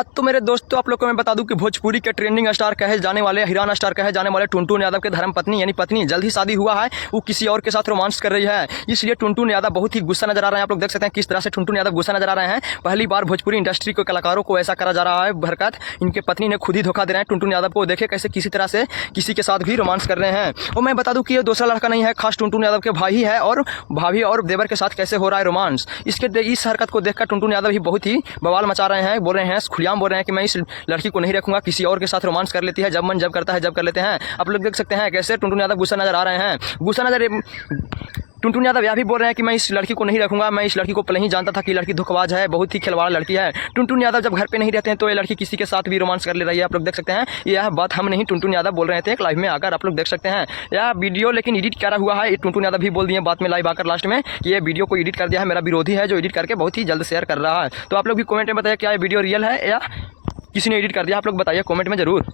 हाँ तो मेरे दोस्तों, आप लोग को मैं बता दूं कि भोजपुरी के ट्रेंडिंग स्टार कहे जाने वाले, हिराना स्टार कहे जाने वाले टुनटुन यादव के धर्मपत्नी यानी पत्नी जल्द ही शादी हुआ है, वो किसी और के साथ रोमांस कर रही है। इसलिए टुनटुन यादव बहुत ही गुस्सा नजर आ रहे हैं। आप लोग देख सकते हैं किस तरह से टुनटुन यादव गुस्सा नजर आ रहे हैं। पहली बार भोजपुरी इंडस्ट्री के कलाकारों को ऐसा करा जा रहा है हरकत। इनके पत्नी ने खुद ही धोखा दे रहे हैं टुनटुन यादव को। देखे कैसे किसी तरह से किसी के साथ भी रोमांस कर रहे हैं। और मैं बता दूं कि ये दूसरा लड़का नहीं है, खास टुनटुन यादव के भाई है और भाभी और देवर के साथ कैसे हो रहा है रोमांस। इस हरकत को देखकर टुनटुन यादव भी बहुत ही बवाल मचा रहे हैं। बोल रहे हैं, खुलेआम बोल रहे हैं कि मैं इस लड़की को नहीं रखूंगा, किसी और के साथ रोमांस कर लेती है, जब मन जब करता है जब कर लेते हैं। आप लोग देख सकते हैं कैसे टुनटुन यादव गुस्सा नजर आ रहे हैं। टुनटुन यादव यह भी बोल रहे हैं कि मैं इस लड़की को नहीं रखूंगा, मैं इस लड़की को पहले ही जानता था कि लड़की धोखेबाज है, बहुत ही खिलवाड़ लड़की है। टुनटुन यादव जब घर पे नहीं रहते हैं तो ये लड़की किसी के साथ भी रोमांस कर ले रही है। आप लोग देख सकते हैं, यह बात हम नहीं टुनटुन यादव बोल रहे थे एक लाइव में आकर। आप लोग देख सकते हैं यह वीडियो लेकिन एडिट करा हुआ है। टुनटुन यादव भी बोल दिए बात में लाइव आकर लास्ट में कि ये वीडियो को एडिट कर दिया है मेरा विरोधी है, जो एडिट करके बहुत ही जल्द शेयर कर रहा है। तो आप लोग भी कमेंट में बताइए क्या ये वीडियो रियल है या किसी ने एडिट कर दिया। आप लोग बताइए कमेंट में जरूर।